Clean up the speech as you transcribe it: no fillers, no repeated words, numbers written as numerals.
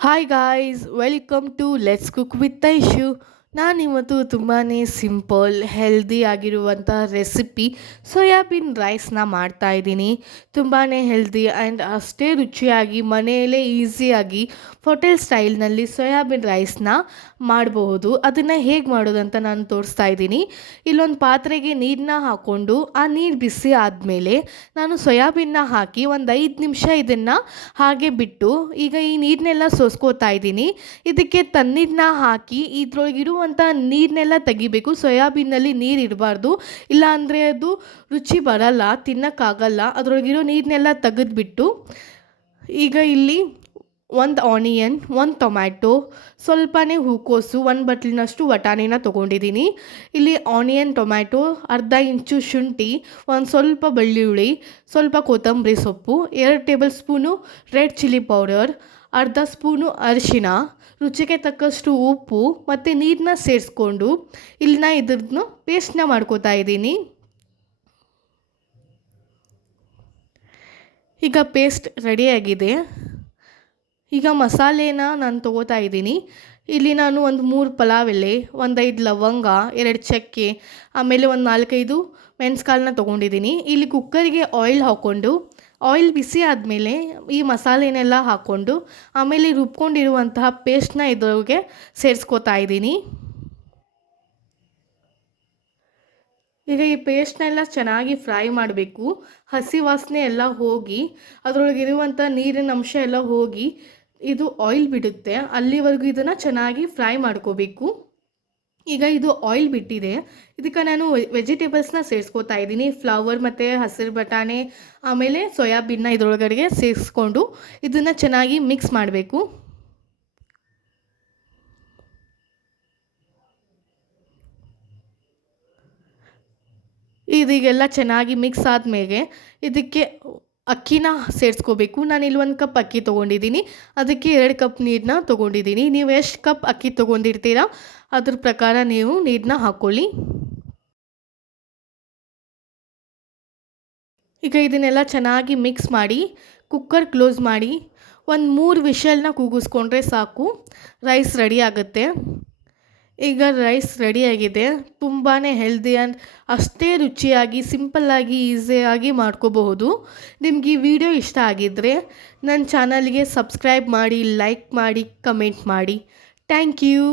Hi guys, welcome to let's cook with Aishu. ನಾನಿವತ್ತು ತುಂಬಾ simple healthy ಆಗಿರುವಂಥ ರೆಸಿಪಿ ಸೋಯಾಬೀನ್ ರೈಸ್ನ ಮಾಡ್ತಾಯಿದ್ದೀನಿ. ತುಂಬಾ ಹೆಲ್ದಿ ಆ್ಯಂಡ್ ಅಷ್ಟೇ ರುಚಿಯಾಗಿ ಮನೆಯಲ್ಲೇ ಈಸಿಯಾಗಿ ಹೋಟೆಲ್ ಸ್ಟೈಲ್ನಲ್ಲಿ ಸೋಯಾಬೀನ್ ರೈಸ್ನ ಮಾಡಬಹುದು. ಅದನ್ನು ಹೇಗೆ ಮಾಡೋದಂತ ನಾನು ತೋರಿಸ್ತಾ ಇದ್ದೀನಿ. ಇಲ್ಲೊಂದು ಪಾತ್ರೆಗೆ ನೀರನ್ನ ಹಾಕ್ಕೊಂಡು ಆ ನೀರು ಬಿಸಿ ಆದಮೇಲೆ ನಾನು ಸೋಯಾಬೀನ್ನ ಹಾಕಿ ಒಂದು 5 ನಿಮಿಷ ಇದನ್ನು ಹಾಗೆ ಬಿಟ್ಟು ಈಗ ಈ ನೀರನ್ನೆಲ್ಲ ಸೋಸ್ಕೋತಾ ಇದ್ದೀನಿ. ಇದಕ್ಕೆ ತಣ್ಣೀರನ್ನ ಹಾಕಿ ಇದ್ರೊಳಗಿರುವಂಥ ನೀರನ್ನೆಲ್ಲ ತೆಗಿಬೇಕು. ಸೋಯಾಬೀನಲ್ಲಿ ನೀರು ಇರಬಾರ್ದು, ಇಲ್ಲ ಅಂದರೆ ಅದು ರುಚಿ ಬರಲ್ಲ, ತಿನ್ನೋಕ್ಕಾಗಲ್ಲ. ಅದರೊಳಗಿರೋ ನೀರನ್ನೆಲ್ಲ ತೆಗೆದ್ಬಿಟ್ಟು ಈಗ ಇಲ್ಲಿ ಒಂದು ಆನಿಯನ್, ಒಂದು ಟೊಮ್ಯಾಟೊ, ಸ್ವಲ್ಪನೇ ಹೂಕೋಸು, ಒಂದು ಬಟ್ಲಿನಷ್ಟು ವಟಾಣಿನ ತೊಗೊಂಡಿದ್ದೀನಿ. ಇಲ್ಲಿ ಆನಿಯನ್, ಟೊಮ್ಯಾಟೊ, ಅರ್ಧ ಇಂಚು ಶುಂಠಿ, ಒಂದು ಸ್ವಲ್ಪ ಬೆಳ್ಳುಳ್ಳಿ, ಸ್ವಲ್ಪ ಕೊತ್ತಂಬರಿ ಸೊಪ್ಪು, 2 table spoon red chilli powder, ಅರ್ಧ ಸ್ಪೂನು ಅರಿಶಿನ, ರುಚಿಗೆ ತಕ್ಕಷ್ಟು ಉಪ್ಪು ಮತ್ತು ನೀರನ್ನ ಸೇರಿಸ್ಕೊಂಡು ಇಲ್ಲಿ ನಾ ಇದ್ರದ್ದು ಪೇಸ್ಟ್ನ ಮಾಡ್ಕೋತಾ ಇದ್ದೀನಿ. ಈಗ ಪೇಸ್ಟ್ ರೆಡಿಯಾಗಿದೆ. ಈಗ ಮಸಾಲೆನ ನಾನು ತೊಗೋತಾ ಇದ್ದೀನಿ. ಇಲ್ಲಿ ನಾನು ಒಂದು 3 ಪಲಾವ್ ಎಲೆ, ಒಂದು 5 ಲವಂಗ, 2 ಚಕ್ಕೆ, ಆಮೇಲೆ ಒಂದು 4-5 ಮೆಣಸುಕಾಳನ್ನ ತೊಗೊಂಡಿದ್ದೀನಿ. ಇಲ್ಲಿ ಕುಕ್ಕರಿಗೆ ಆಯಿಲ್ ಹಾಕ್ಕೊಂಡು ಆಯಿಲ್ ಬಿಸಿ ಆದಮೇಲೆ ಈ ಮಸಾಲೆನೆಲ್ಲ ಹಾಕ್ಕೊಂಡು ಆಮೇಲೆ ರುಬ್ಕೊಂಡಿರುವಂತಹ ಪೇಸ್ಟ್ನ ಇದ್ರೊಳಗೆ ಸೇರಿಸ್ಕೋತಾ ಇದ್ದೀನಿ. ಈಗ ಈ ಪೇಸ್ಟ್ನೆಲ್ಲ ಚೆನ್ನಾಗಿ ಫ್ರೈ ಮಾಡಬೇಕು. ಹಸಿ ವಾಸನೆ ಎಲ್ಲ ಹೋಗಿ ಅದರೊಳಗಿರುವಂಥ ನೀರಿನ ಅಂಶ ಎಲ್ಲ ಹೋಗಿ ಇದು ಆಯಿಲ್ ಬಿಡುತ್ತೆ. ಅಲ್ಲಿವರೆಗೂ ಇದನ್ನು ಚೆನ್ನಾಗಿ ಫ್ರೈ ಮಾಡ್ಕೋಬೇಕು. ಈಗ ಇದು ಆಯಿಲ್ ಬಿಟ್ಟಿದೆ. ಇದಕ್ಕೆ ನಾನು ವೆಜಿಟೇಬಲ್ಸ್ನ ಸೇರಿಸ್ಕೋತಾ ಇದ್ದೀನಿ. ಫ್ಲವರ್ ಮತ್ತು ಹಸಿರು ಬಟಾಣಿ ಆಮೇಲೆ ಸೋಯಾಬೀನ್ನ ಇದರೊಳಗಡೆಗೆ ಸೇರಿಸ್ಕೊಂಡು ಇದನ್ನು ಚೆನ್ನಾಗಿ ಮಿಕ್ಸ್ ಮಾಡಬೇಕು. ಇದೀಗೆಲ್ಲ ಚೆನ್ನಾಗಿ ಮಿಕ್ಸ್ ಆದಮೇಲೆ ಇದಕ್ಕೆ ಅಕ್ಕಿನ ಸೇರಿಸ್ಕೋಬೇಕು. ನಾನಿಲ್ಲಿ 1 ಕಪ್ ಅಕ್ಕಿ ತೊಗೊಂಡಿದ್ದೀನಿ. ಅದಕ್ಕೆ 2 ಕಪ್ ನೀರನ್ನ ತೊಗೊಂಡಿದ್ದೀನಿ. ನೀವು ಎಷ್ಟು ಕಪ್ ಅಕ್ಕಿ ತೊಗೊಂಡಿರ್ತೀರ ಅದ್ರ ಪ್ರಕಾರ ನೀವು ನೀರನ್ನ ಹಾಕ್ಕೊಳ್ಳಿ. ಈಗ ಇದನ್ನೆಲ್ಲ ಚೆನ್ನಾಗಿ ಮಿಕ್ಸ್ ಮಾಡಿ ಕುಕ್ಕರ್ ಕ್ಲೋಸ್ ಮಾಡಿ ಒಂದು 3 ವಿಷಲ್ನ ಕೂಗಿಸ್ಕೊಂಡ್ರೆ ಸಾಕು, ರೈಸ್ ರೆಡಿ ಆಗುತ್ತೆ. ಈಗ ರೈಸ್ ರೆಡಿಯಾಗಿದೆ. ತುಂಬಾ ಹೆಲ್ದಿ ಆ್ಯಂಡ್ ಅಷ್ಟೇ ರುಚಿಯಾಗಿ ಸಿಂಪಲ್ಲಾಗಿ ಈಸಿಯಾಗಿ ಮಾಡ್ಕೋಬಹುದು. ನಿಮ್ಗೆ ಈ ವಿಡಿಯೋ ಇಷ್ಟ ಆಗಿದ್ದರೆ ನನ್ನ ಚಾನಲ್ಗೆ ಸಬ್ಸ್ಕ್ರೈಬ್ ಮಾಡಿ, ಲೈಕ್ ಮಾಡಿ, ಕಮೆಂಟ್ ಮಾಡಿ. Thank you.